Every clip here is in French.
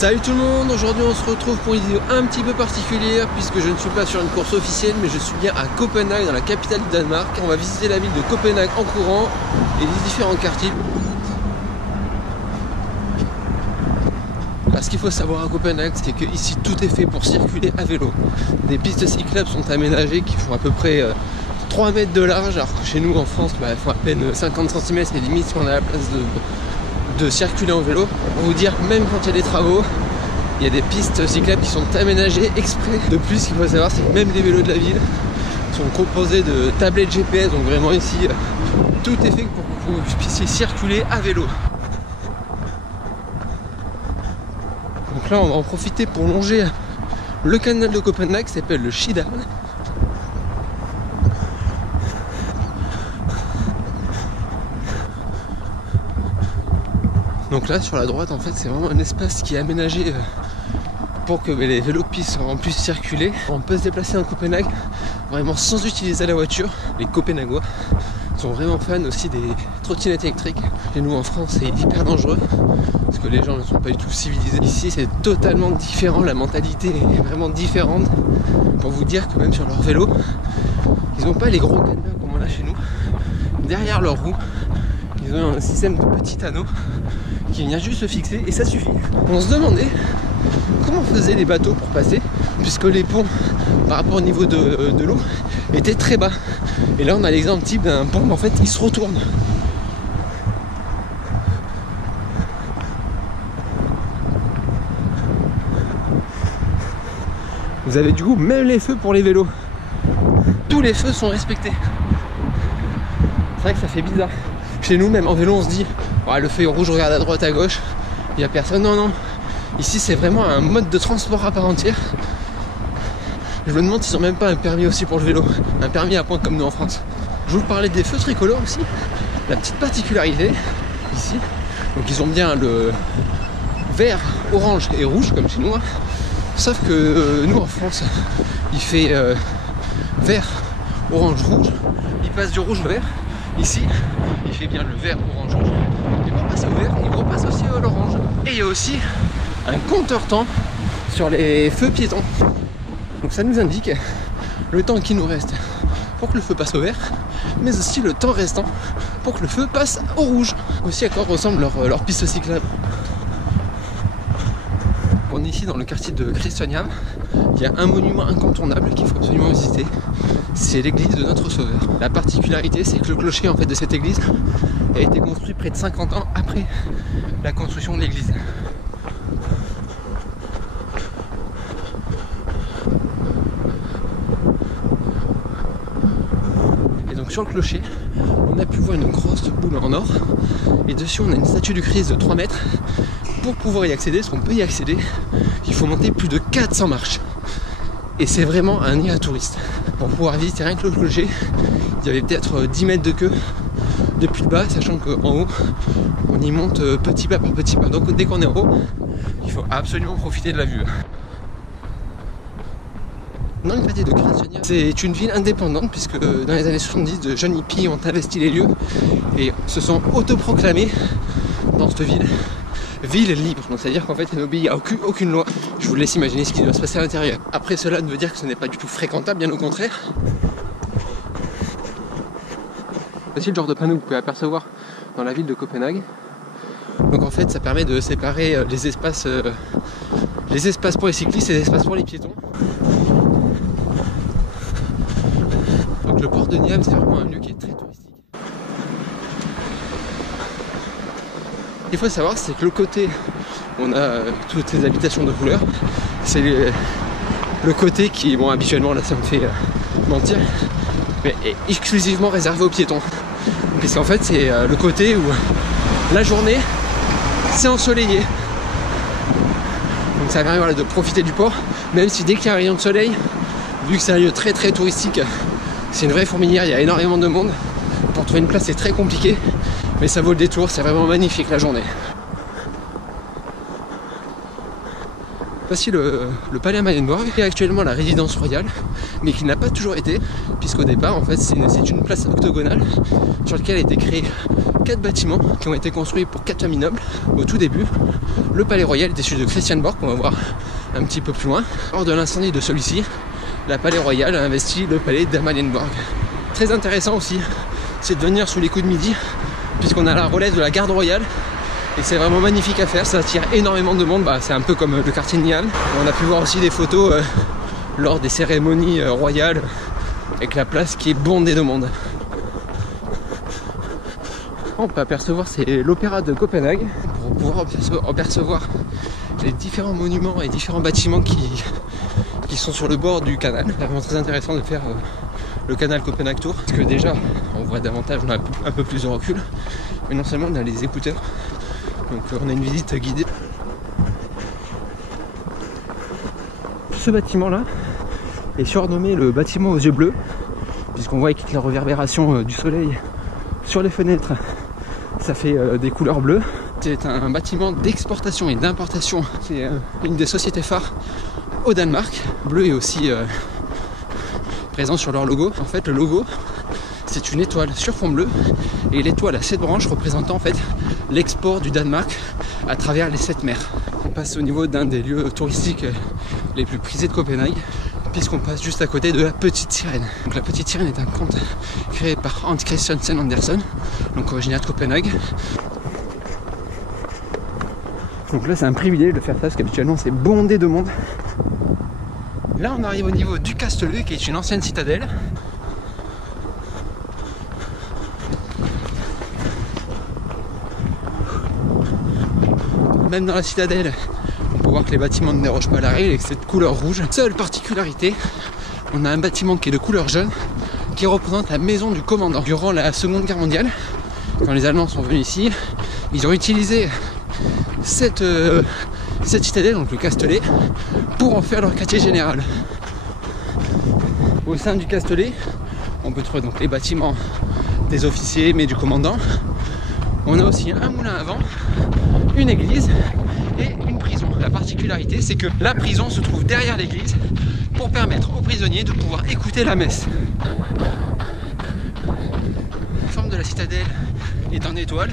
Salut tout le monde, aujourd'hui on se retrouve pour une vidéo un petit peu particulière puisque je ne suis pas sur une course officielle mais je suis bien à Copenhague, dans la capitale du Danemark. On va visiter la ville de Copenhague en courant et les différents quartiers. Alors, ce qu'il faut savoir à Copenhague, c'est que ici tout est fait pour circuler à vélo. Des pistes cyclables sont aménagées qui font à peu près 3 mètres de large, alors que chez nous en France, elles font à peine 50 cm, c'est limite si on a la place de circuler en vélo. Pour vous dire, même quand il y a des travaux, il y a des pistes cyclables qui sont aménagées exprès. De plus, ce qu'il faut savoir, c'est que même les vélos de la ville sont composés de tablettes GPS, donc vraiment ici, tout est fait pour que vous puissiez circuler à vélo. Donc là, on va en profiter pour longer le canal de Copenhague qui s'appelle le Skidaren. Donc là, sur la droite, en fait, c'est vraiment un espace qui est aménagé pour que les vélos puissent circuler. On peut se déplacer en Copenhague vraiment sans utiliser la voiture. Les Copenhagois sont vraiment fans aussi des trottinettes électriques. Chez nous en France, c'est hyper dangereux parce que les gens ne sont pas du tout civilisés. Ici, c'est totalement différent, la mentalité est vraiment différente. Pour vous dire que même sur leur vélo, ils n'ont pas les gros cadenas comme on a chez nous. Derrière leur roue, ils ont un système de petits anneaux qui vient juste se fixer et ça suffit. On se demandait comment faisaient les bateaux pour passer, puisque les ponts par rapport au niveau de l'eau étaient très bas. Et là on a l'exemple type d'un pont, en fait il se retourne. Vous avez du coup même les feux pour les vélos. Tous les feux sont respectés. C'est vrai que ça fait bizarre. Chez nous, même en vélo, on se dit le feu est rouge, regarde à droite, à gauche, il n'y a personne. Non, non. Ici, c'est vraiment un mode de transport à part entière. Je me demande s'ils n'ont même pas un permis aussi pour le vélo, un permis à points comme nous en France. Je vous parlais des feux tricolores aussi. La petite particularité ici, donc ils ont bien le vert, orange et rouge comme chez nous. Sauf que nous en France, il fait vert, orange, rouge. Il passe du rouge au vert. Ici, il fait bien le vert, orange, rouge. Il repasse au vert, il repasse aussi à l'orange. Et il y a aussi un compteur temps sur les feux piétons. Donc ça nous indique le temps qui nous reste pour que le feu passe au vert, mais aussi le temps restant pour que le feu passe au rouge. Aussi à quoi ressemble leur piste cyclable. On est ici dans le quartier de Christiania. Il y a un monument incontournable qu'il faut absolument visiter. C'est l'église de Notre Sauveur. La particularité, c'est que le clocher en fait de cette église a été construit près de 50 ans après la construction de l'église. Et donc sur le clocher, on a pu voir une grosse boule en or. Et dessus, on a une statue du Christ de 3 mètres. Pour pouvoir y accéder, parce qu'on peut y accéder, il faut monter plus de 400 marches. Et c'est vraiment un nid à touristes. Pour pouvoir visiter rien que le clocher, il y avait peut-être 10 mètres de queue depuis le bas, sachant qu'en haut, on y monte petit pas par petit pas. Donc dès qu'on est en haut, il faut absolument profiter de la vue. Dans le quartier de Christiania, c'est une ville indépendante puisque dans les années 70, de jeunes hippies ont investi les lieux et se sont autoproclamés dans cette ville libre, donc c'est à dire qu'en fait elle n'obéit à aucune loi. Je vous laisse imaginer ce qui doit se passer à l'intérieur. Après cela ne veut dire que ce n'est pas du tout fréquentable, bien au contraire. Voici le genre de panneau que vous pouvez apercevoir dans la ville de Copenhague. Donc en fait ça permet de séparer les espaces pour les cyclistes et les espaces pour les piétons. Donc le port de Niam, c'est vraiment un lieu qui est très touristique. Il faut savoir, c'est que le côté où on a toutes ces habitations de couleur, c'est le côté qui, bon habituellement là ça me fait mentir, mais est exclusivement réservé aux piétons. Puisqu'en fait c'est le côté où la journée c'est ensoleillé. Donc ça permet de profiter du port, même si dès qu'il y a un rayon de soleil, vu que c'est un lieu très très touristique, c'est une vraie fourmilière, il y a énormément de monde. Pour trouver une place c'est très compliqué. Mais ça vaut le détour, c'est vraiment magnifique la journée. Voici le palais Amalienborg, qui est actuellement la résidence royale, mais qui n'a pas toujours été, puisqu'au départ, en fait, c'est une place octogonale sur laquelle a été créée 4 bâtiments qui ont été construits pour 4 familles nobles au tout début. Le palais royal était celui de Christianborg, qu'on va voir un petit peu plus loin. Lors de l'incendie de celui-ci, la palais royal a investi le palais d'Amalienborg. Très intéressant aussi, c'est de venir sous les coups de midi, puisqu'on a la relève de la garde royale. Et c'est vraiment magnifique à faire, ça attire énormément de monde, c'est un peu comme le quartier de Nial. On a pu voir aussi des photos lors des cérémonies royales, avec la place qui est bondée de monde. On peut apercevoir, c'est l'opéra de Copenhague, pour pouvoir apercevoir les différents monuments et différents bâtiments qui sont sur le bord du canal. C'est vraiment très intéressant de faire le canal Copenhague Tour, parce que déjà on voit davantage, on a un peu plus de recul, mais non seulement on a les écouteurs, donc on a une visite guidée. Ce bâtiment là est surnommé le bâtiment aux yeux bleus, puisqu'on voit avec la réverbération du soleil sur les fenêtres, ça fait des couleurs bleues. C'est un bâtiment d'exportation et d'importation, c'est une des sociétés phares au Danemark. Bleu est aussi présent sur leur logo. En fait, le logo, c'est une étoile sur fond bleu, et l'étoile a 7 branches représentant en fait l'export du Danemark à travers les 7 mers. On passe au niveau d'un des lieux touristiques les plus prisés de Copenhague, puisqu'on passe juste à côté de la Petite Sirène. Donc la Petite Sirène est un conte créé par Hans Christian Andersen, donc originaire de Copenhague. Donc là c'est un privilège de faire ça, parce qu'habituellement c'est bondé de monde. Là on arrive au niveau du Castellet, qui est une ancienne citadelle. Même dans la citadelle, on peut voir que les bâtiments ne dérogent pas à la règle avec cette couleur rouge. Seule particularité, on a un bâtiment qui est de couleur jaune, qui représente la maison du commandant. Durant la Seconde Guerre mondiale, quand les Allemands sont venus ici, ils ont utilisé cette citadelle, donc le Castellet, pour en faire leur quartier général. Au sein du Castellet, on peut trouver donc les bâtiments des officiers, mais du commandant. On a aussi un moulin à vent, une église et une prison. La particularité, c'est que la prison se trouve derrière l'église pour permettre aux prisonniers de pouvoir écouter la messe. La forme de la citadelle est en étoile,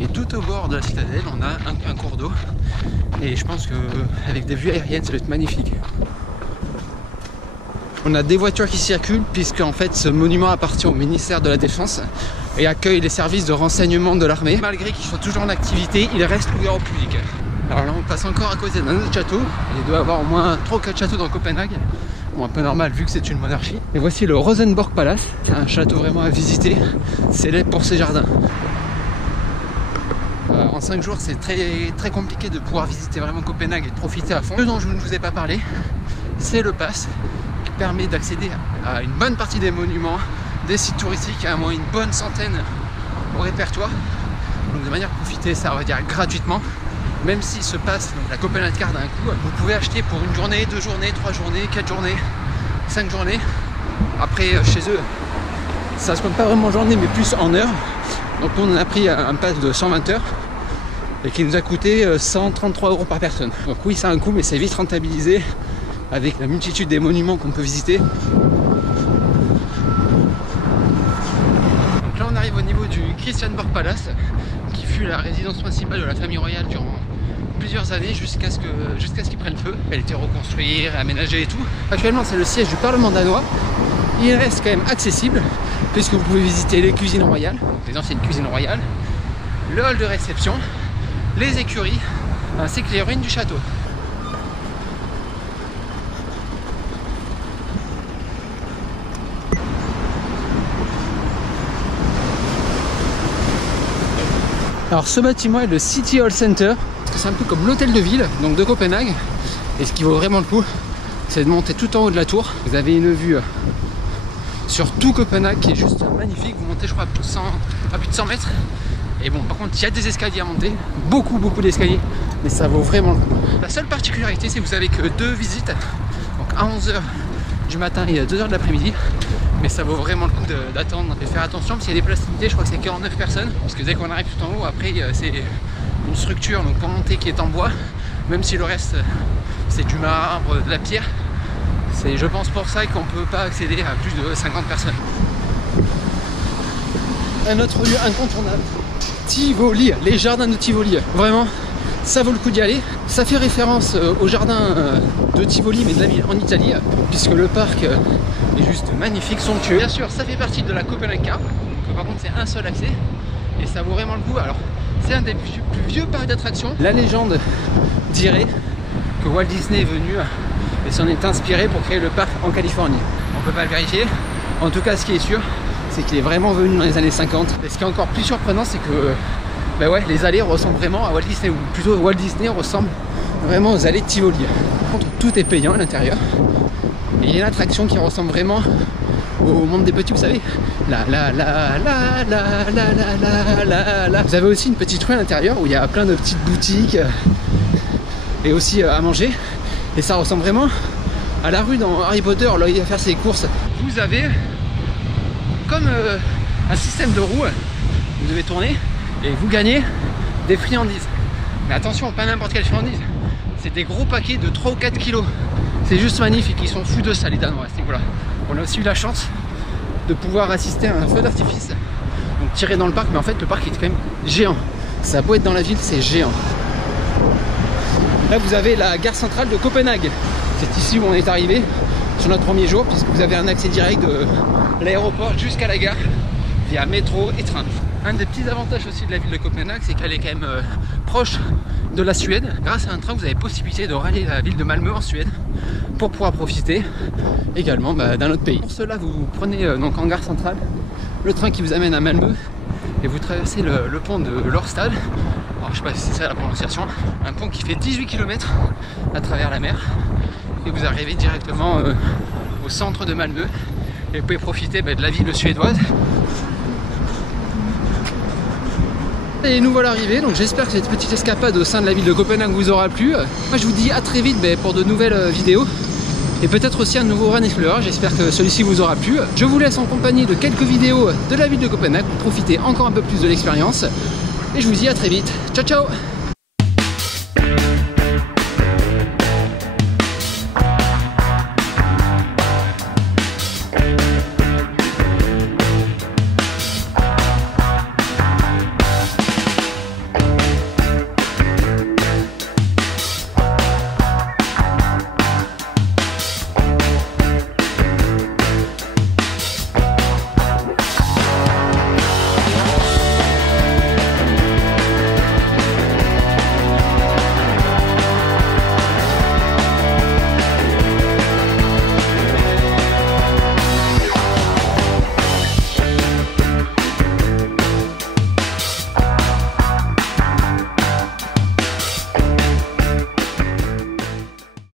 et tout au bord de la citadelle, on a un cours d'eau. Et je pense qu'avec des vues aériennes, ça va être magnifique. On a des voitures qui circulent, puisque en fait ce monument appartient au ministère de la Défense et accueille les services de renseignement de l'armée. Malgré qu'ils soient toujours en activité, il reste ouvert au public. Alors là on passe encore à côté d'un autre château. Il doit y avoir au moins 3 ou 4 châteaux dans Copenhague. Bon, un peu normal vu que c'est une monarchie. Et voici le Rosenborg Palace. C'est un château vraiment à visiter, célèbre pour ses jardins. En 5 jours c'est très compliqué de pouvoir visiter vraiment Copenhague et de profiter à fond. Ce dont je ne vous ai pas parlé, c'est le pass, qui permet d'accéder à une bonne partie des monuments, des sites touristiques, à moins une bonne centaine au répertoire. Donc de manière à profiter, ça on va dire gratuitement. Même si ce pass, donc la Copenhague Card a un coût, vous pouvez acheter pour 1 journée, 2 journées, 3 journées, 4 journées, 5 journées. Après chez eux, ça se compte pas vraiment en journée mais plus en heures. Donc on a pris un pass de 120 heures et qui nous a coûté 133 € par personne. Donc oui, ça a un coût, mais c'est vite rentabilisé avec la multitude des monuments qu'on peut visiter. Donc là on arrive au niveau du Christianborg Palace, qui fut la résidence principale de la famille royale durant plusieurs années jusqu'à ce qu'il prenne feu. Elle était reconstruite, réaménagée et tout. Actuellement c'est le siège du Parlement danois. Il reste quand même accessible, puisque vous pouvez visiter les cuisines royales, les anciennes cuisines royales, le hall de réception, les écuries, ainsi que les ruines du château. Alors ce bâtiment est le City Hall Center, c'est un peu comme l'hôtel de ville donc de Copenhague, et ce qui vaut vraiment le coup, c'est de monter tout en haut de la tour. Vous avez une vue sur tout Copenhague qui est juste magnifique. Vous montez je crois à plus de 100 mètres. Et bon, par contre il y a des escaliers à monter, beaucoup d'escaliers, mais ça vaut vraiment le coup. La seule particularité, c'est que vous avez que 2 visites, donc à 11 h du matin et à 2 h de l'après-midi. Mais ça vaut vraiment le coup d'attendre et faire attention, parce qu'il y a des places limitées. Je crois que c'est 49 personnes, parce que dès qu'on arrive tout en haut, après c'est une structure donc pour monter qui est en bois, même si le reste c'est du marbre, de la pierre. C'est je pense pour ça qu'on peut pas accéder à plus de 50 personnes. un autre lieu incontournable, Tivoli, les jardins de Tivoli. Vraiment, ça vaut le coup d'y aller. Ça fait référence au jardin de Tivoli, mais de la ville en Italie, puisque le parc est juste magnifique, somptueux. Bien sûr, ça fait partie de la Copenhagen Card, donc par contre c'est un seul accès, et ça vaut vraiment le coup. Alors, c'est un des plus vieux parcs d'attractions. La légende dirait que Walt Disney est venu et s'en est inspiré pour créer le parc en Californie. On peut pas le vérifier. En tout cas, ce qui est sûr, c'est qu'il est vraiment venu dans les années 50. Et ce qui est encore plus surprenant, c'est que bah ouais, les allées ressemblent vraiment à Walt Disney, ou plutôt Walt Disney ressemble vraiment aux allées de Tivoli. Par contre, tout est payant à l'intérieur. Et il y a une attraction qui ressemble vraiment au monde des petits, vous savez. Vous avez aussi une petite rue à l'intérieur où il y a plein de petites boutiques et aussi à manger. Et ça ressemble vraiment à la rue dans Harry Potter, là où il va faire ses courses. Vous avez comme un système de roues, vous devez tourner et vous gagnez des friandises. Mais attention, pas n'importe quelle friandise, c'est des gros paquets de 3 ou 4 kilos. C'est juste magnifique, ils sont fous de ça les Danois à ce niveau-là. On a aussi eu la chance de pouvoir assister à un feu d'artifice, donc tiré dans le parc, mais en fait le parc est quand même géant. Ça a beau être dans la ville, c'est géant. Là vous avez la gare centrale de Copenhague. C'est ici où on est arrivé sur notre premier jour, puisque vous avez un accès direct de l'aéroport jusqu'à la gare via métro et train. Un des petits avantages aussi de la ville de Copenhague, c'est qu'elle est quand même proche de la Suède. Grâce à un train, vous avez possibilité de rallier la ville de Malmö en Suède pour pouvoir profiter également d'un autre pays. Pour cela, vous prenez donc en gare centrale le train qui vous amène à Malmö et vous traversez le pont de l'Orstad. Alors je sais pas si c'est ça la prononciation, un pont qui fait 18 km à travers la mer, et vous arrivez directement au centre de Malmö et vous pouvez profiter de la ville suédoise. Et nous voilà arrivés, donc j'espère que cette petite escapade au sein de la ville de Copenhague vous aura plu. Moi je vous dis à très vite pour de nouvelles vidéos et peut-être aussi un nouveau Run Explorer. J'espère que celui-ci vous aura plu. Je vous laisse en compagnie de quelques vidéos de la ville de Copenhague pour profiter encore un peu plus de l'expérience. Et je vous dis à très vite. Ciao ciao!